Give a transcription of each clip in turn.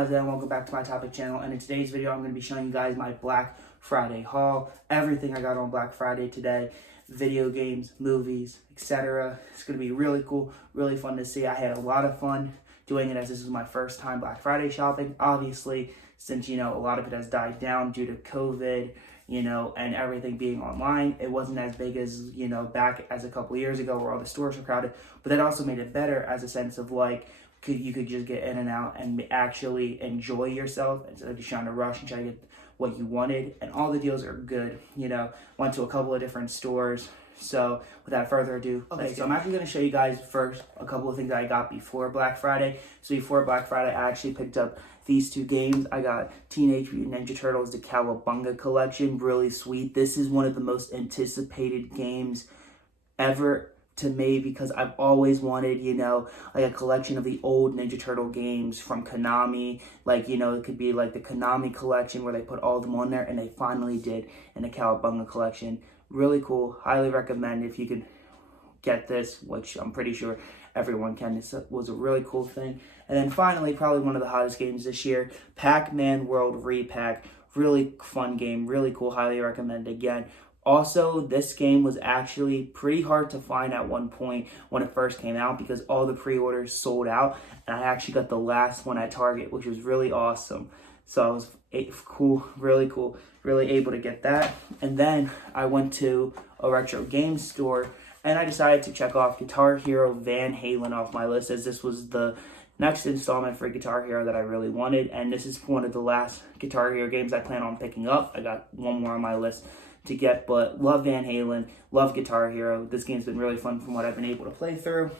Isaiah and welcome back to my topic channel, and in today's video I'm going to be showing you guys my Black Friday haul. Everything I got on Black Friday today, video games, movies, etc. It's going to be really cool, really fun to see. I had a lot of fun doing it as this was my first time Black Friday shopping. Obviously, since a lot of it has died down due to COVID, and everything being online, it wasn't as big as, back as a couple years ago where all the stores were crowded, but that also made it better as a sense of you could just get in and out and actually enjoy yourself instead of just trying to rush and try to get what you wanted. And all the deals are good. Went to a couple of different stores. So without further ado, so I'm actually going to show you guys first a couple of things that I got before Black Friday. So before Black Friday, I actually picked up these two games. I got Teenage Mutant Ninja Turtles, the Cowabunga collection. Really sweet. This is one of the most anticipated games ever to me because I've always wanted, like a collection of the old Ninja Turtle games from Konami. It could be like the Konami collection where they put all of them on there, and they finally did in the Cowabunga collection. Really cool. Highly recommend if you could get this, which I'm pretty sure everyone can. This was a really cool thing. And then finally, probably one of the hottest games this year, Pac-Man World Repack. Really fun game, really cool. Highly recommend again. Also, this game was actually pretty hard to find at one point when it first came out because all the pre-orders sold out, and I actually got the last one at Target, which was really awesome. So it was cool, really able to get that. And then I went to a retro game store, and I decided to check off Guitar Hero Van Halen off my list, as this was the next installment for Guitar Hero that I really wanted, and this is one of the last Guitar Hero games I plan on picking up. I got one more on my list to get, but love Van Halen, love Guitar Hero. This game's been really fun from what I've been able to play through.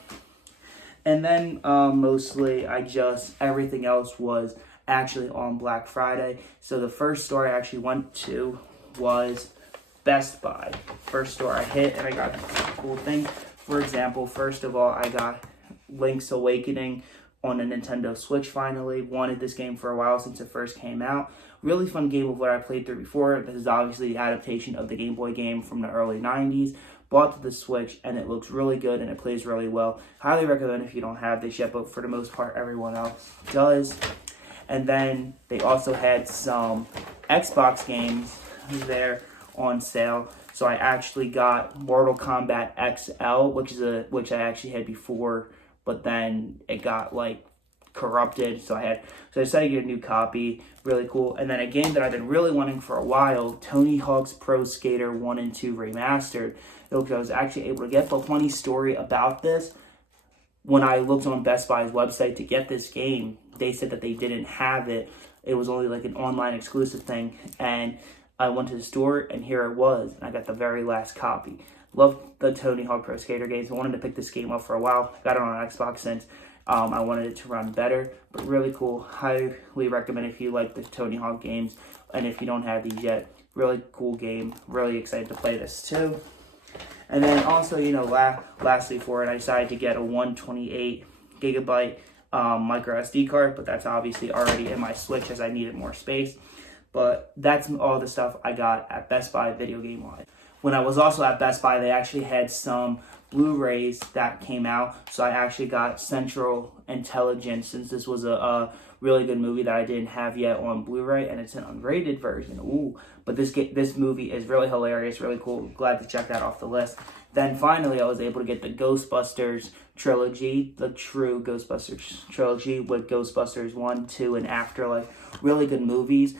And then mostly everything else was actually on Black Friday. So the first store I actually went to was Best Buy. First store I hit, and I got a cool thing. For example, first of all, I got Link's Awakening on the Nintendo Switch finally. Wanted this game for a while since it first came out. Really fun game of what I played through before. This is obviously the adaptation of the Game Boy game from the early 90s. Bought to the Switch, and it looks really good, and it plays really well. Highly recommend if you don't have this yet, but for the most part, everyone else does. And then they also had some Xbox games there on sale. So I actually got Mortal Kombat XL, which I actually had before, but then it got corrupted, so I decided to get a new copy. Really cool. And then a game that I've been really wanting for a while, Tony Hawk's Pro Skater 1 and 2 Remastered, which I was actually able to get. But funny story about this, when I looked on Best Buy's website to get this game, they said that they didn't have it. It was only an online exclusive thing, and I went to the store, and here it was. I got the very last copy. Love the Tony Hawk Pro Skater games. I wanted to pick this game up for a while. Got it on Xbox since. I wanted it to run better, but really cool. Highly recommend if you like the Tony Hawk games, and if you don't have these yet, really cool game. Really excited to play this too. And then also, lastly for it, I decided to get a 128 gigabyte micro SD card, but that's obviously already in my Switch as I needed more space. But that's all the stuff I got at Best Buy video game wise. When I was also at Best Buy, they actually had some Blu-rays that came out. So I actually got Central Intelligence, since this was a really good movie that I didn't have yet on Blu-ray, and it's an unrated version. Ooh, but this movie is really hilarious, really cool. Glad to check that off the list. Then finally, I was able to get the Ghostbusters trilogy, the true Ghostbusters trilogy with Ghostbusters 1, 2, and Afterlife. Really good movies.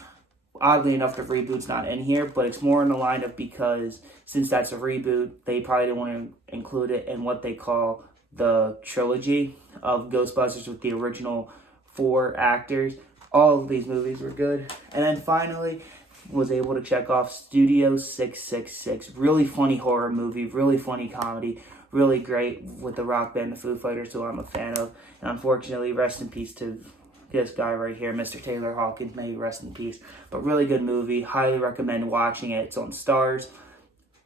Oddly enough, the reboot's not in here, but it's more in the line of because since that's a reboot, they probably didn't want to include it in what they call the trilogy of Ghostbusters with the original 4 actors. All of these movies were good. And then finally, was able to check off Studio 666. Really funny horror movie, really funny comedy, really great with the rock band, the Foo Fighters, who I'm a fan of. And unfortunately, rest in peace to this guy right here, Mr. Taylor Hawkins, may rest in peace. But really good movie. Highly recommend watching it. It's on Stars.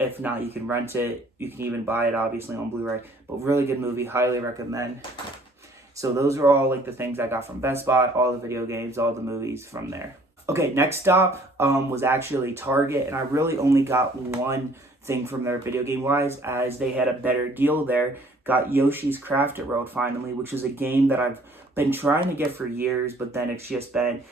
If not, you can rent it. You can even buy it, obviously, on Blu-ray. But really good movie. Highly recommend. So those are all the things I got from Best Buy. All the video games, all the movies from there. Okay, next stop was actually Target. And I really only got one thing from their video game wise, as they had a better deal there got Yoshi's Crafted World finally, which is a game that I've been trying to get for years, but then it's just been,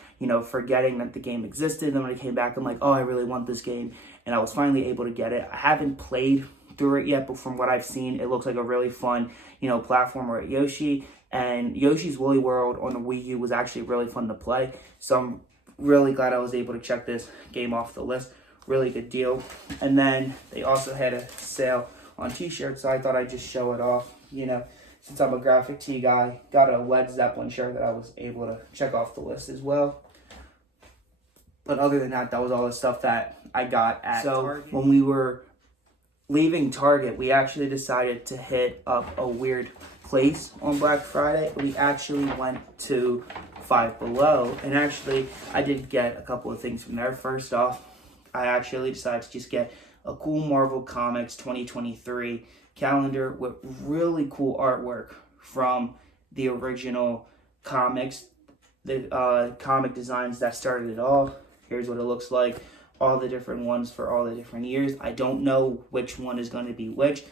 forgetting that the game existed. And then when I came back, I'm like, oh, I really want this game. And I was finally able to get it. I haven't played through it yet, but from what I've seen, it looks like a really fun, platformer at Yoshi. And Yoshi's Woolly World on the Wii U was actually really fun to play. So I'm really glad I was able to check this game off the list. Really good deal. And then they also had a sale on t-shirts, so I thought I'd just show it off. Since I'm a graphic tee guy, got a Led Zeppelin shirt that I was able to check off the list as well. But other than that, that was all the stuff that I got at Target. When we were leaving Target, we actually decided to hit up a weird place on Black Friday. We actually went to Five Below, and actually I did get a couple of things from there. First off, I actually decided to just get a cool Marvel Comics 2023 calendar with really cool artwork from the original comics, the comic designs that started it all. Here's what it looks like, all the different ones for all the different years. I don't know which one is going to be which,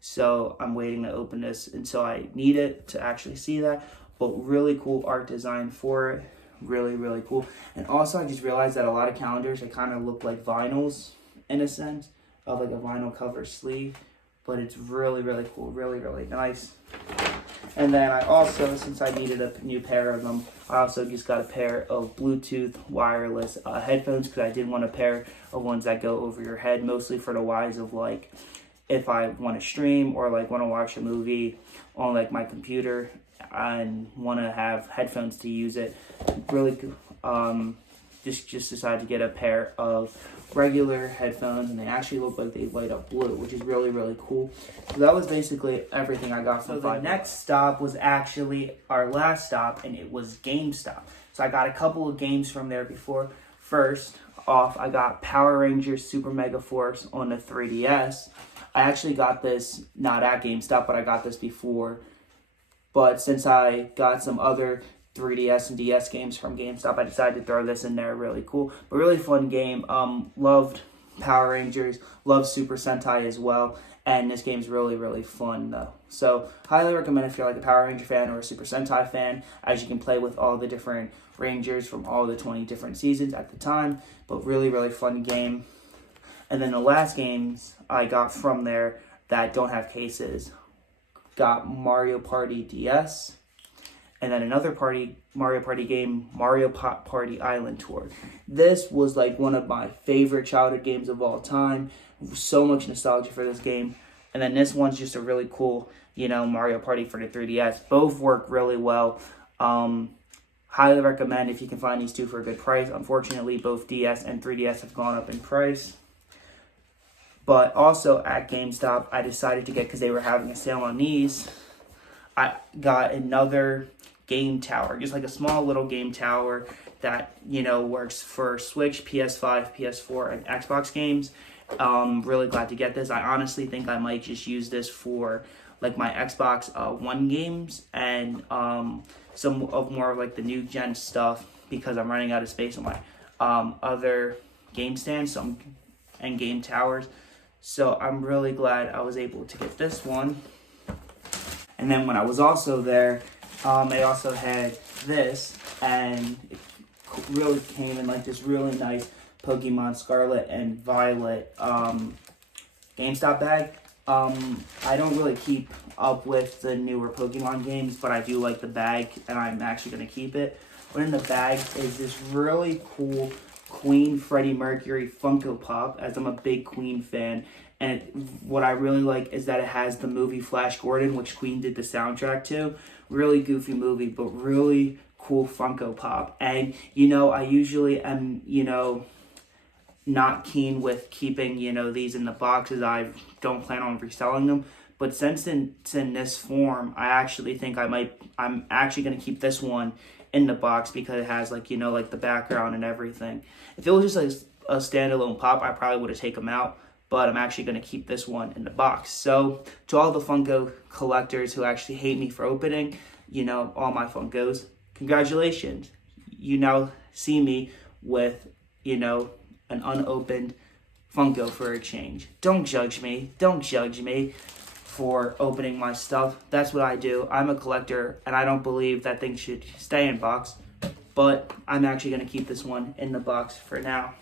so I'm waiting to open this until I need it to actually see that. But really cool art design for it. Really, really cool. And also I just realized that a lot of calendars, they kind of look like vinyls in a sense, of like a vinyl cover sleeve. But it's really, really cool. Really, really nice. And then I also, since I needed a new pair of them, I also just got a pair of Bluetooth wireless headphones, because I did want a pair of ones that go over your head, mostly for the wise of like if I want to stream or like want to watch a movie on like my computer and want to have headphones to use it. Really just decided to get a pair of regular headphones, and they actually look like they light up blue, which is really, really cool. So that was basically everything I got from Five Below. The next stop was actually our last stop, and it was GameStop. So I got a couple of games from there before. First off, I got Power Rangers Super Mega Force on the 3DS. I actually got this not at GameStop, but I got this before. But since I got some other 3DS and DS games from GameStop, I decided to throw this in there. Really cool, but really fun game. Loved Power Rangers, loved Super Sentai as well, and this game's really, really fun though. So highly recommend if you're like a Power Ranger fan or a Super Sentai fan, as you can play with all the different Rangers from all the 20 different seasons at the time. But really, really fun game. And then the last games I got from there that don't have cases, got Mario Party DS, and then another Mario Party game, Mario Party Island Tour. This was like one of my favorite childhood games of all time. So much nostalgia for this game. And then this one's just a really cool, Mario Party for the 3DS. Both work really well. Highly recommend if you can find these two for a good price. Unfortunately, both DS and 3DS have gone up in price. But also at GameStop, I decided to get, because they were having a sale on these, I got another game tower, just like a small little game tower that, works for Switch, PS5, PS4, and Xbox games. Really glad to get this. I honestly think I might just use this for like my Xbox One games and some of more of like the new gen stuff, because I'm running out of space on my other game stands and game towers. So I'm really glad I was able to get this one. And then when I was also there, they also had this, and it really came in like this really nice Pokemon Scarlet and Violet GameStop bag. I don't really keep up with the newer Pokemon games, but I do like the bag, and I'm actually going to keep it. But in the bag is this really cool Queen Freddie Mercury Funko Pop, as I'm a big Queen fan. And what I really like is that it has the movie Flash Gordon, which Queen did the soundtrack to. Really goofy movie, but really cool Funko Pop. And, I usually am, not keen with keeping, these in the boxes. I don't plan on reselling them. But since it's in this form, I actually think I'm actually going to keep this one in the box, because it has like the background and everything. If it was just like a standalone pop, I probably would have taken them out, but I'm actually going to keep this one in the box. So to all the Funko collectors who actually hate me for opening all my Funkos, congratulations, you now see me with an unopened Funko for a change. Don't judge me. for opening my stuff. That's what I do. I'm a collector, and I don't believe that things should stay in box, but I'm actually going to keep this one in the box for now.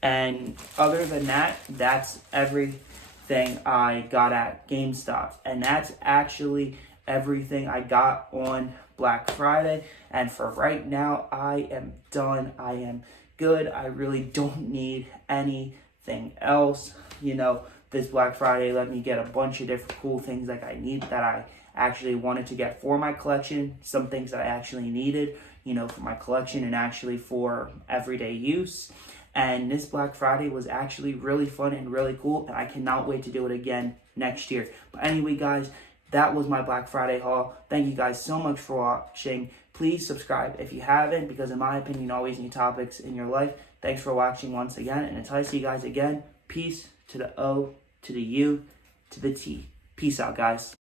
And other than that, that's everything I got at GameStop, and that's actually everything I got on Black Friday. And for right now, I am done. I am good. I really don't need anything else. You know, this Black Friday let me get a bunch of different cool things like I need, that I actually wanted to get for my collection. Some things that I actually needed, you know, for my collection and actually for everyday use. And this Black Friday was actually really fun and really cool, and I cannot wait to do it again next year. But anyway, guys, that was my Black Friday haul. Thank you guys so much for watching. Please subscribe if you haven't, because in my opinion, you always need topics in your life. Thanks for watching once again, and until I see you guys again, peace to the O, to the U, to the T. Peace out, guys.